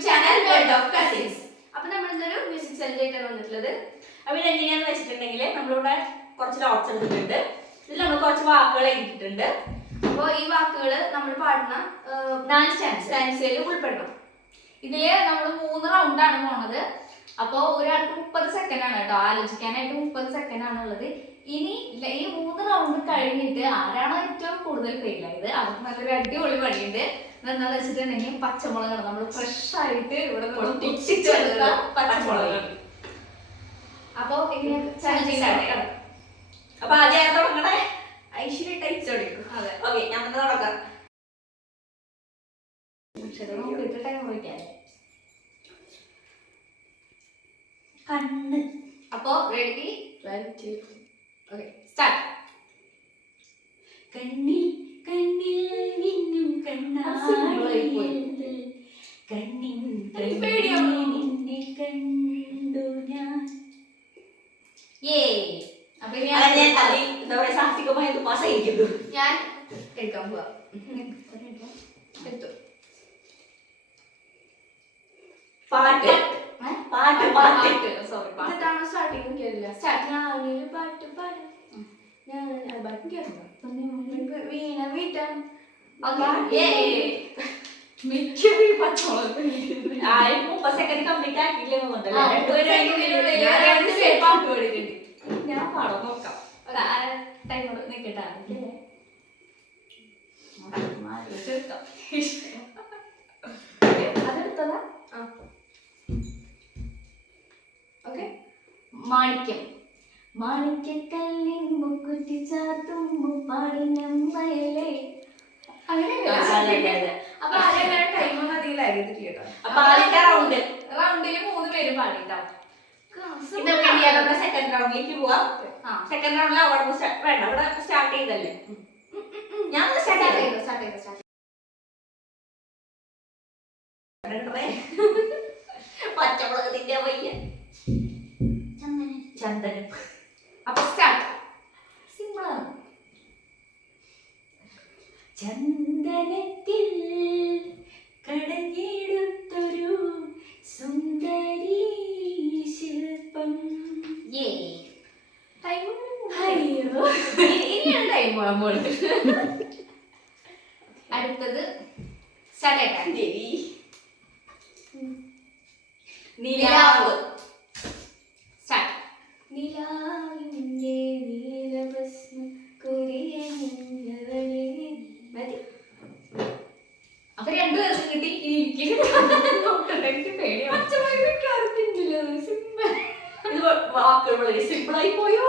YouTube channel world of cousins. അപ്പൊ നമ്മൾ ഇന്നൊരു മ്യൂസിക് ചലഞ്ച് ആയിട്ടാണ് വന്നിട്ടുള്ളത്. അപ്പൊ എങ്ങനെയാന്ന് വെച്ചിട്ടുണ്ടെങ്കിൽ നമ്മളിവിടെ കുറച്ച് നോട്ട്സ് എടുത്തിട്ടുണ്ട്. ഇതിൽ നമ്മൾ കുറച്ച് വാക്കുകൾ എഴുതിയിട്ടുണ്ട്. അപ്പോൾ ഈ വാക്കുകൾ നമ്മൾ പാടുന്ന 4 സ്റ്റാൻസയിൽ ഉൾപ്പെടണം. ഇതില് നമ്മൾ 3 റൗണ്ടാണ് പോണത്. അപ്പോൾ ഒരാൾക്ക് 30 സെക്കൻഡ് ആണ് കേട്ടോ, ആലോചിക്കാനായിട്ട് 30 സെക്കൻഡ് ആണ് ഉള്ളത്. ഇനി ഈ 3 റൗണ്ട് കഴിഞ്ഞിട്ട് ആരാണോ ഏറ്റവും കൂടുതൽ ഫെയിൽ ആയത് അവർക്ക് നല്ലൊരു അടിപൊളി പണിയുണ്ട്. എന്താണെന്ന് വെച്ചിട്ടുണ്ടെങ്കിൽ പച്ചമുളകാണ് നമ്മൾ ഫ്രഷ് ആയിട്ട് ഇവിടെ പൊട്ടിച്ചെടുത്ത പച്ചമുളകാണ്. അപ്പൊ ഇനി ചലഞ്ച്. അപ്പൊ ആദ്യം തുടങ്ങണേ ഐശ്വര്യ ടൈച്ച് കൊടുക്കും. അതെ, ഓക്കെ, ഞാൻ തുടങ്ങാം. കണ്ണ്. അപ്പോ റെഡി, ഓക്കെ, സ്റ്റാർട്ട്. കണ്ണിൽ കണ്ണിൽ മിന്നും കണ്ണായി കണ്ണിൻ നിന്നെ കണ്ടു ഞാൻ. അപ്പൊ എന്താ പറയാ, സാഹസികമായി പാസ്സായിരിക്കുന്നു. ഞാൻ എടുക്കാൻ പോവാ. പാട്ട് പാട്ട് പാട്ട് സോറി, പാട്ടാണ് സ്റ്റാർട്ടിങ് കേറില്ല. ഞാനൊരു പാട്ട് പാടും, ഞാൻ പാട്ട് കേൾക്കാം. വീണ വീട്ടാണ് ആരും 30 സെക്കൻഡ് കംപ്ലീറ്റ് ആക്കിയില്ല. പാട്ട് പാടിയിട്ടുണ്ട്. ഞാൻ പാടാൻ നോക്കാം. ടൈമോട് നിൽക്കട്ടെ. അതെടുത്തതാ. ഓക്കെ. മാണിക്യം. മാണിക്യക്കല്ലിൻ മുക്കുറ്റി ചാർത്തുമ്പു പാടിനം വയലേ. അപ്പൊ ആരെല്ലാം ടൈമൊന്നും അധികം ആയിരുന്നു കേട്ടോ. അപ്പൊ ആദ്യത്തെ റൗണ്ടില് 3 പേര് പാടിട്ടോ. സെക്കൻഡ് റൗണ്ടിലേക്ക് പോവാം. സെക്കൻഡ് റൗണ്ടിൽ അവിടെ വേണ്ട, അവിടെ സ്റ്റാർട്ട് ചെയ്തല്ലേ. ഞാൻ പച്ചമുളകത്തിന്റെ വയ്യ ചന്ദനം. അപ്പൊ സ്റ്റാർട്ട്. സിമ്പിളാണ്. ചന്ദനത്തിൽ കടഞ്ഞെടുത്തൊരു സുന്ദരി ശില്പം. ഇനിയാണ് ടൈം പോകാൻ പോകുന്നത്. അടുത്തത് നിലാവ്. സ്റ്റാർട്ട്. നിലാവിന്റെ നീലഭസ്മം കുറിയണിഞ്ഞവളെ. മതി. അപ്പൊ 2 പേർക്ക് കിട്ടി. എനിക്ക് വാക്കുകൾ വളരെ സിമ്പിൾ ആയി പോയോ.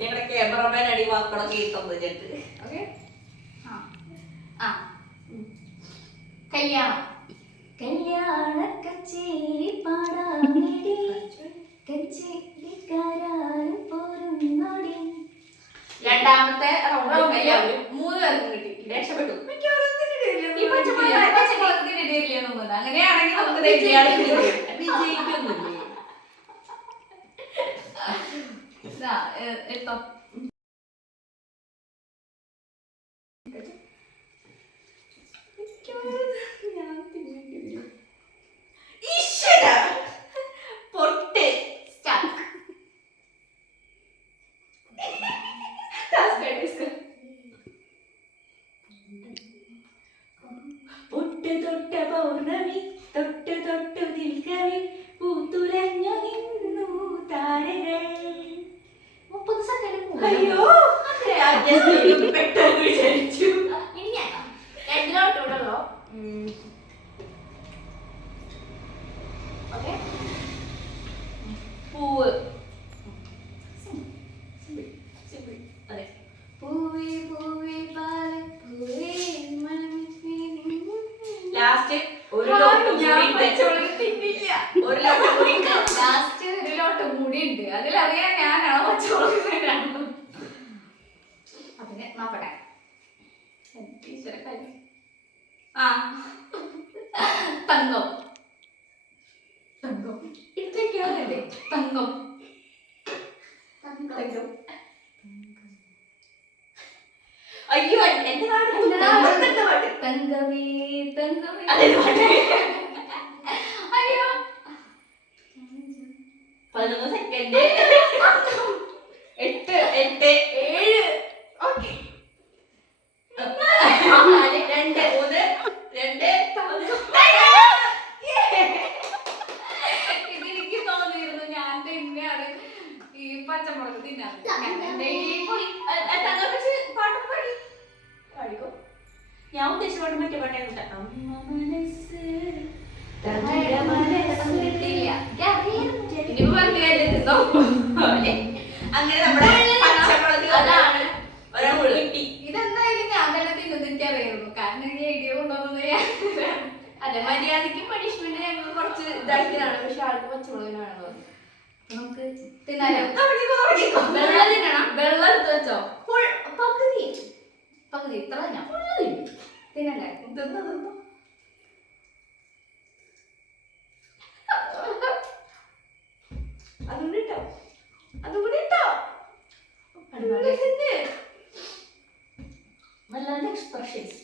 ഞങ്ങളുടെ ക്യാമറമാൻ അടി വാക്കുകളൊക്കെ ഇട്ടത്. ഓക്കെ. കല്യാണം. കല്യാണ കച്ചേരി പാടാടി കച്ചേരിക്കാരും പോരുന്നോടി. രണ്ടാമത്തെ റൗണ്ട് 3 പേർക്കും കിട്ടി. രക്ഷപ്പെട്ടു. അങ്ങനെയാണെങ്കിൽ നമുക്ക് എത്തോ. പൊട്ട്. സ്റ്റാർട്ട്. പൊട്ട് തൊട്ട പൗർണമി തൊട്ട് തൊട്ടു നിൽക്കവി പൂത്തുലഞ്ഞു നിന്നു താരകൾ. 30 സെക്കൻഡ്. അയ്യോ, പെട്ടെന്ന് വിചാരിച്ചു. ഇനി ഞാൻ 2 റൗണ്ടോടുള്ളോ. ഓക്കെ. പൂവ്. അതെ. പൂവേ പൂവേ പാലപ്പൂവേ ലാസ്റ്റ് ഒരു ലോട്ട് മുടി ഉണ്ട്. അതിലറിയാൻ ഞാനാണോ പച്ചമുളക്. അതിന് നോക്കട്ടെ. തങ്കം. തങ്കം ഇത്രയൊക്കെയാണല്ലേ. തങ്കം. തങ്കം. അയ്യോ എന്റെ നാട്ടിൽ പാട്ട് തങ്കമേ തങ്കമേ അയ്യോ 11 സെക്കൻഡ് 8 8 7 ഓക്കെ 4 2 3 2 ഇതെനിക്ക് തോന്നിയിരുന്നു ഞാൻ തന്നെയാണ് ഈ പച്ചമുളക് തിന്നാറ്. പാടിക്കോ. ഞാൻ ഉദ്ദേശിച്ച പാട്ട് മറ്റേ പാട്ടായിരുന്നു അമ്മ മനസ്സ് അങ്ങനെ നമ്മുടെ പച്ചമുളക് അതാണ് ഒരാൾ കിട്ടി. ഇതെന്തായാലും ഞാൻ തന്നെ തിന്നത് എനിക്കറിയായിരുന്നു. കാരണം ഈ ഐഡിയ കൊണ്ടുവന്നത് അതെ മര്യാദക്ക് പണിഷ്മെന്റ് ഞങ്ങൾ കുറച്ച് ഇതാക്കിയതാണ്. പക്ഷെ ആൾക്ക് പച്ചമുളകിനാണോ നമുക്ക് തിന്നാലോ? വെള്ളം തിന്നണം. വെള്ളം എടുത്ത് വെച്ചോ. പകുതി പകുതി ഇത്ര ഞാൻ ഫുള്ള് തിന്നണ്ടേ? തിന്നു അതുകൂടി ഇട്ടോ അതുകൂടി ഇട്ടോ. വല്ലാണ്ട് എക്സ്പ്രഷൻസ്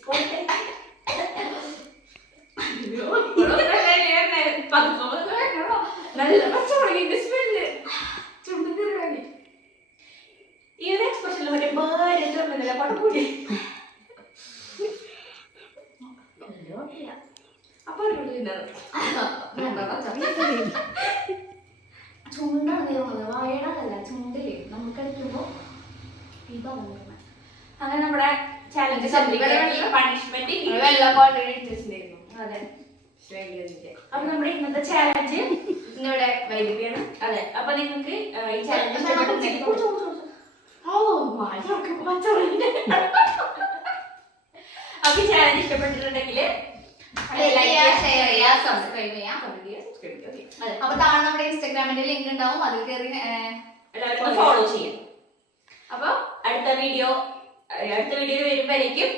നല്ല പച്ചമുളകിന്റെ സ്മെല്ല് ചുണ്ടുകറി. ഈ ഒരു എക്സ്പ്രഷനിൽ മറ്റേ ഭാര്യ പടക്കൂടി അപ്പൊ ചുണ്ടാണ് വായടല്ല ചുണ്ടില് നമുക്ക് കഴിക്കുമ്പോ അങ്ങനെ നമ്മുടെ ചാലഞ്ച് പണിഷ്മെന്റ് വെള്ളം ഓൾറെഡി ഇട്ടിട്ടുണ്ടായിരുന്നു. അതെ അപ്പൊ നമ്മുടെ ഇന്നത്തെ ചാലഞ്ച് ഇന്നിവിടെ വൈകിയാണ്. അതെ അപ്പൊ നിങ്ങൾക്ക് ഈ ചാലഞ്ച് അപ്പൊ ചാലഞ്ച് ഇഷ്ടപ്പെട്ടിട്ടുണ്ടെങ്കിൽ അപ്പൊ താഴെ നമ്മുടെ ഇൻസ്റ്റാഗ്രാമിന്റെ ലിങ്ക് ഉണ്ടാവും, അതിൽ കയറി എല്ലാവരും ഫോളോ ചെയ്യാം. അപ്പൊ അടുത്ത വീഡിയോ വരുമ്പോഴേക്കും